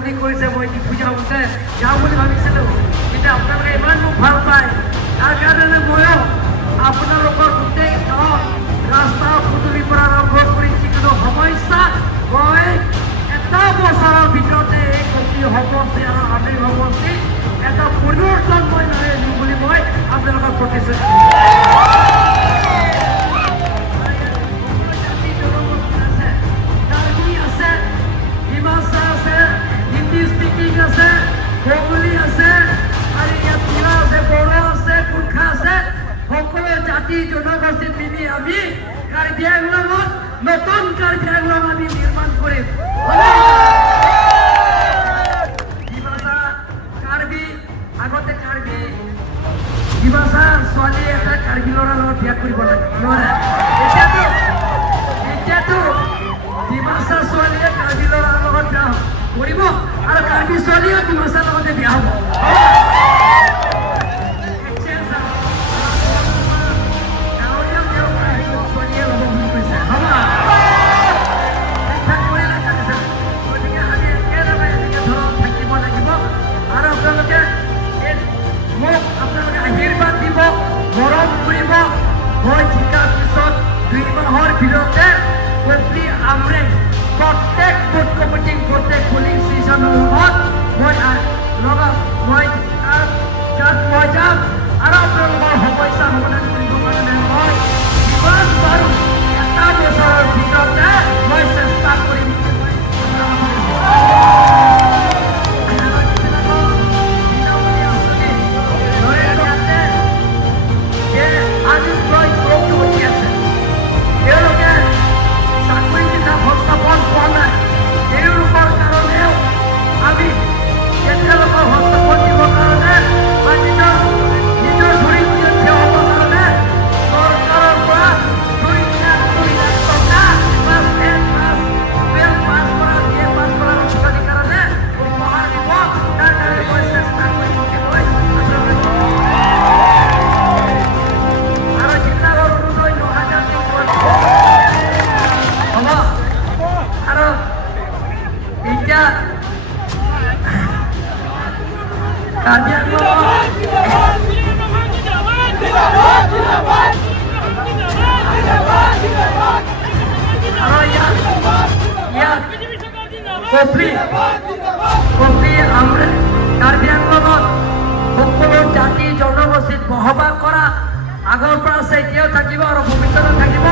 আগবাঢ়ি কৰিছে মই পূজামতে যাওঁ বুলি ভাবিছিলোঁ কিন্তু আপোনালোকে ইমান মোক ভাল পায় তাৰ কাৰণে ময়ো আপোনালোকৰ গোটেই গাঁৱত ৰাস্তা পদূলিৰ পৰা আৰম্ভ কৰি যিকোনো সমস্যা মই এটা বছৰৰ ভিতৰতে এই কমিটি সমষ্টি আৰু আমি সমষ্টি এটা পৰিৱৰ্তন মই নানিম বুলি মই আপোনালোকক প্ৰতিশ্ৰুতি বঙালী আছে আৰু ইয়াত তিৱা আছে বড়ো আছে গোৰ্খা আছে সকলো জাতি জনগোষ্ঠীত মিলি আমি কাৰ্বি আংলঙত নতুন কাৰ্বি আংলং আমি নিৰ্মাণ কৰিম ডিমাচা কাৰ্বি আগতে কাৰ্বি ডিমাচা ছোৱালী এটা কাৰ্বি ল'ৰাৰ লগত বিয়া কৰিব লাগে নোৱাৰে এতিয়াতো ডিমাচা ছোৱালীয়ে কাৰ্বি ল'ৰাৰ লগত বিয়া কৰিব আৰু কাৰ্বি ছোৱালীয়ে ডিমাচাৰ লগতে বিয়া হ'ব প্ৰত্যেক বুথ কমিটি প্ৰত্যেক পুলিং স্টেশনেৰ মই যাম আৰু আপোনালোকৰ সমস্যা সমাধান কৰিবৰ কাৰণে মই যিমান পাৰোঁ এটা বছৰৰ ভিতৰতে মই চেষ্টা কৰিম কাৰ্বি আংলঙত সকলো জাতি জনগোষ্ঠীত বসবাস কৰা আগৰ পৰা আছে এতিয়াও থাকিব আৰু ভৱিষ্যতে থাকিব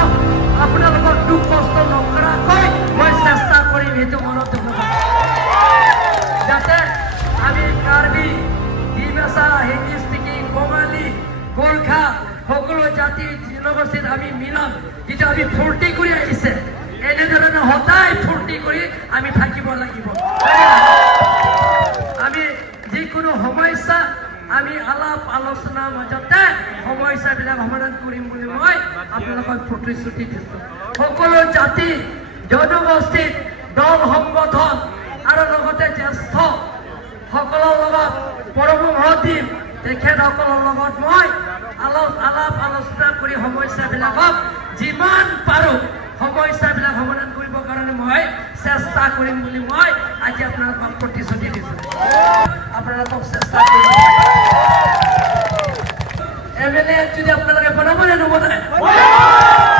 আপোনালোকৰ দুখ কষ্ট নকৰাকৈ মই চেষ্টা কৰিম সেইটো মনত যাতে আমি কাৰ্বি ডিমাচা হিন্দী স্পিকিং বঙালী গোৰ্খা সকলো জাতি জনগোষ্ঠীত আমি মিলাম যিটো আমি ফূৰ্তি কৰি আহিছে এনেধৰণে সদায় ফূৰ্তি কৰি আমি থাকিব লাগিব আমি যিকোনো সমস্যা আমি আলাপ আলোচনাৰ মাজতে সমস্যাবিলাক সমাধান কৰিম বুলি মই আপোনালোকক প্ৰতিশ্ৰুতি দিছোঁ সকলো জাতি জনগোষ্ঠীত দল সংগঠন আৰু লগতে জ্যেষ্ঠ সকলৰ লগত পৰামৰ্শ দিম তেখেতসকলৰ লগত মই আলাপ আলোচনা কৰি সমস্যাবিলাকক যিমান পাৰোঁ সমস্যাবিলাক সমাধান কৰিবৰ কাৰণে মই চেষ্টা কৰিম বুলি মই আজি আপোনালোকক প্ৰতিশ্ৰুতি দিছোঁ আপোনালোকক চেষ্টা কৰিম এম এল এ যদি আপোনালোকে বনাবনে নবনায়